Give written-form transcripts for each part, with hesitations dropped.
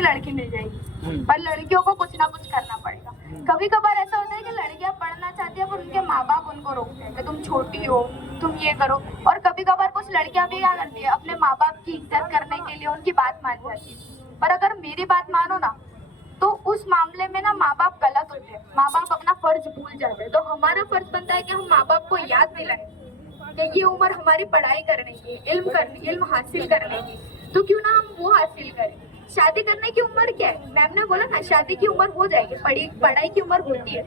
लड़की मिल जाएगी, पर लड़कियों को कुछ ना कुछ करना पड़ेगा। कभी कभार ऐसा होता है कि लड़कियां पढ़ना चाहती है पर उनके माँ बाप उनको रोकते हैं कि तुम छोटी हो, तुम ये करो। और कभी कभार कुछ लड़कियां भी क्या करती है, अपने माँ बाप की इज्जत करने के लिए उनकी बात मान जाती है। पर अगर मेरी बात मानो ना, तो उस मामले में ना माँ बाप गलत होते हैं, माँ बाप अपना फर्ज भूल जाते हैं। तो हमारा फर्ज बनता है कि हम माँ बाप को याद दिलाएं कि ये उम्र हमारी पढ़ाई करने की, इल्म हासिल करने की, तो क्यों ना हम वो हासिल करें। शादी करने की उम्र क्या है, मैम ने बोला ना शादी की उम्र हो जाएगी, पढ़ाई की उम्र होती है।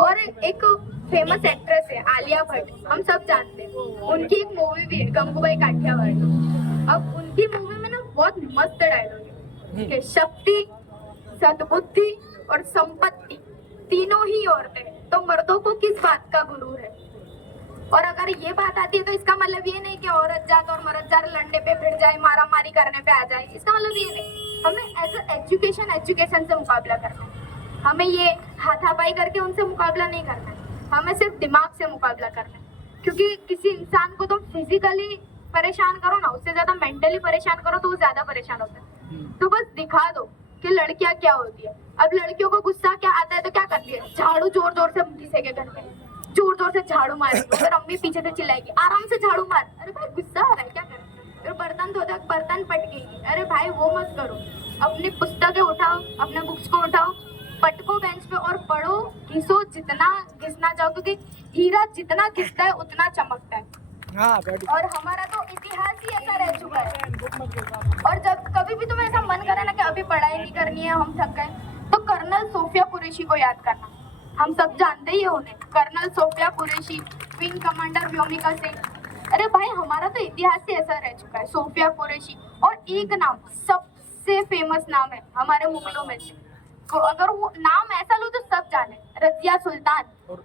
और एक फेमस एक्ट्रेस है आलिया भट्ट, हम सब जानते हैं, उनकी एक मूवी भी है गंगूबाई काठियावाड़ी। अब उनकी मूवी में ना बहुत मस्त डायलॉग है कि शक्ति, सद्बुद्धि और संपत्ति तीनों ही औरतें, तो मर्दों को किस बात का गुरूर है। और अगर ये बात आती है तो इसका मतलब ये नहीं कि औरत जात और मर्द जात लड़ने पे भिड़ जाए, मारा मारी करने पे आ जाए। इसका मतलब ये नहीं, हमें एज एजुकेशन से मुकाबला करना है। हमें ये हाथापाई करके उनसे मुकाबला नहीं करना है, हमें सिर्फ दिमाग से मुकाबला करना है। क्योंकि किसी इंसान को तुम फिजिकली परेशान करो ना, उससे ज्यादा मेंटली परेशान करो तो वो ज्यादा परेशान होता है। तो बस दिखा दो कि लड़कियां क्या होती है। अब लड़कियों को गुस्सा क्या आता है तो क्या करती है, झाड़ू जोर जोर से किसी के घर में जोर जोर से झाड़ू मारेगी, फिर अम्मी पीछे से चिल्लाएगी आराम से झाड़ू मार। अरे भाई गुस्सा आ रहा है क्या करें। फिर बर्तन धोते वक्त बर्तन पटकेगी, अरे भाई वो मत करो। अपनी पुस्तकें उठाओ, अपने बुक्स को उठाओ, पटको बेंच पे और पढ़ो, घिसो जितना घिसना चाहो, क्योंकि हीरा जितना घिसता है उतना चमकता है। और हमारा तो इतिहास ही ऐसा रह चुका है। और जब कभी भी तुम्हें ऐसा मन करे ना कि अभी पढ़ाई नहीं करनी है, हम थक गए, तो कर्नल सोफिया कुरैशी को याद करना। हम सब जानते ही उन्हें, colonel Sofiya Qureshi, wing commander Vyomika Singh. अरे भाई हमारा तो इतिहास ही ऐसा रह चुका है, सोफिया कुरैशी। और एक नाम सबसे फेमस नाम है हमारे मुगलों में से, तो अगर वो नाम ऐसा लो तो सब जाने, रजिया सुल्तान,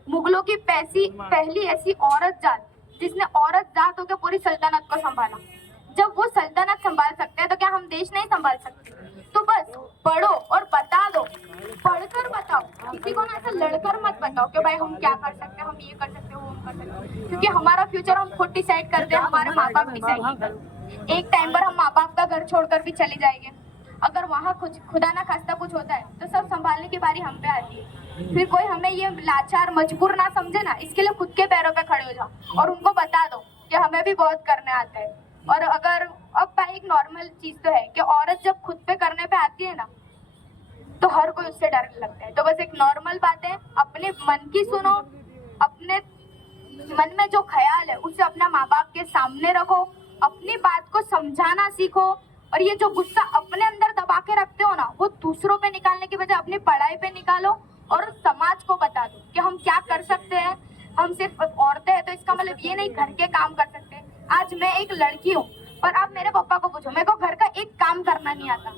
मुगलों की पहली ऐसी औरत जात जिसने औरत जात होकर पूरी सल्तनत को संभाला। जब वो सल्तनत संभाल सकते हैं तो क्या हम देश नहीं संभाल सकते। तो बस पढ़ो और बता दो, पढ़कर बताओ, किसी को ना ऐसा लड़कर मत बताओ कि भाई हम क्या कर सकते हैं, हम ये कर सकते हैं, वो हम कर सकते हैं। क्योंकि हमारा फ्यूचर हम खुद डिसाइड करते हैं, हमारे माँ बाप डिसाइड नहीं करते। एक टाइम पर हम माँ बाप का घर छोड़कर भी चले जाएंगे, अगर वहाँ कुछ खुदा ना खास्ता कुछ होता है तो सब संभालने की बारी हम पे आती है। फिर कोई हमें ये लाचार मजबूर ना समझे ना, इसके लिए खुद के पैरों पे खड़े हो जाओ और उनको बता दो कि हमें भी बहुत करने आता है। और अगर अब भाई एक नॉर्मल चीज तो है कि औरत जब खुद पे करने पे आती है ना तो हर कोई उससे डर लगता है। तो बस एक नॉर्मल बात है, अपने मन की सुनो, अपने मन में जो ख्याल है उसे अपना माँ बाप के सामने रखो, अपनी बात को समझाना सीखो। और ये जो गुस्सा अपने अंदर दबा के रखते हो ना, वो दूसरों पे निकालने की बजाय अपनी पढ़ाई पे निकालो और समाज को बता दो कि हम क्या कर सकते हैं। हम सिर्फ औरतें हैं तो इसका मतलब ये नहीं घर के काम कर सकते। आज मैं एक लड़की हूँ, पर आप मेरे पापा को पूछो, मेरे को घर का एक काम करना नहीं आता,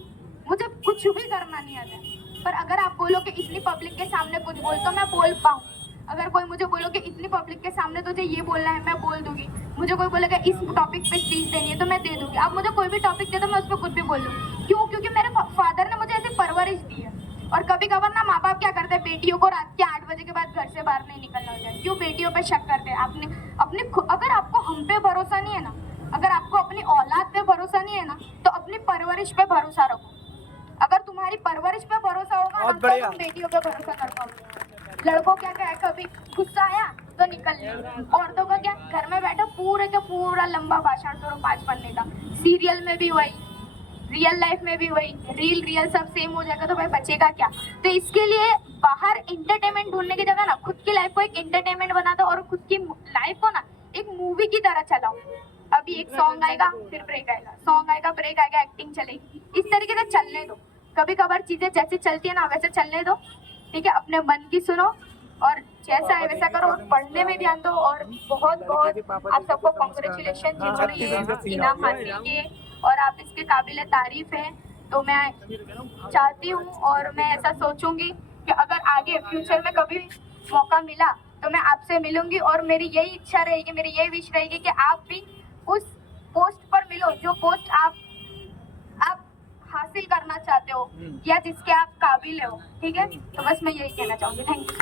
मुझे कुछ भी करना नहीं आता। पर अगर आप बोलो कि इतनी पब्लिक के सामने कुछ बोल, तो मैं बोल पाऊँ। अगर कोई मुझे बोलो कि इतनी पब्लिक के सामने तुझे ये बोलना है, मैं बोल दूंगी। मुझे कोई बोलेगा इस टॉपिक पे स्पीच देनी है तो मैं दे दूंगी। आप मुझे कोई भी टॉपिक दे दो, मैं उस पर कुछ भी बोल दूँ। क्यों? क्योंकि मेरे फादर ने मुझे ऐसी परवरिश दी है। और कभी कभार ना माँ बाप क्या करते हैं, बेटियों को रात के 8 बजे के बाद घर से बाहर नहीं निकलना हो जाए। क्यों? बेटियों पे शक करते हैं। अगर आपको हम पे भरोसा नहीं है ना, अगर आपको अपनी औलाद पे भरोसा नहीं है ना, तो अपनी परवरिश पे भरोसा रखो। अगर तुम्हारी परवरिश पे भरोसा होगा ना, तो तुम बेटियों पे भरोसा कर पाओगे। लड़कों क्या क्या है, कभी गुस्सा आया तो निकल लिया। औरतों का क्या, घर में बैठो पूरे का पूरा लंबा भाषण करो 5 पन्ने का। सीरियल में भी वही, रियल लाइफ में भी वही, रियल सब सेम हो जाएगा तो भाई बचेगा क्या। तो इसके लिए बाहर इंटरटेनमेंट ढूंढने की जगह ना खुद की लाइफ को एक इंटरटेनमेंट बना दो और खुद की लाइफ को ना एक मूवी की तरह चलाओ। अभी एक सॉन्ग आएगा फिर ब्रेक आएगा, सॉन्ग आएगा ब्रेक आएगा, एक्टिंग चलेगी, इस तरीके से चलने दो। कभी कभार चीजें जैसे चलती है ना वैसे चलने दो, ठीक है। अपने मन की सुनो और जैसा है वैसा करो, और पढ़ने में ध्यान दो। और बहुत बहुत आप सबको कॉन्ग्रेचुलेशन जिन्होंने ये इनाम हासिल किए और आप इसके काबिल तारीफ हैं। तो मैं चाहती हूँ और मैं ऐसा सोचूंगी कि अगर आगे फ्यूचर में कभी मौका मिला तो मैं आपसे मिलूंगी। और मेरी यही इच्छा रहेगी, मेरी यही विश रहेगी कि आप भी उस पोस्ट पर मिलो जो पोस्ट आप हासिल करना चाहते हो या जिसके आप काबिल हो, ठीक है। तो बस मैं यही कहना चाहूंगी। Thank you.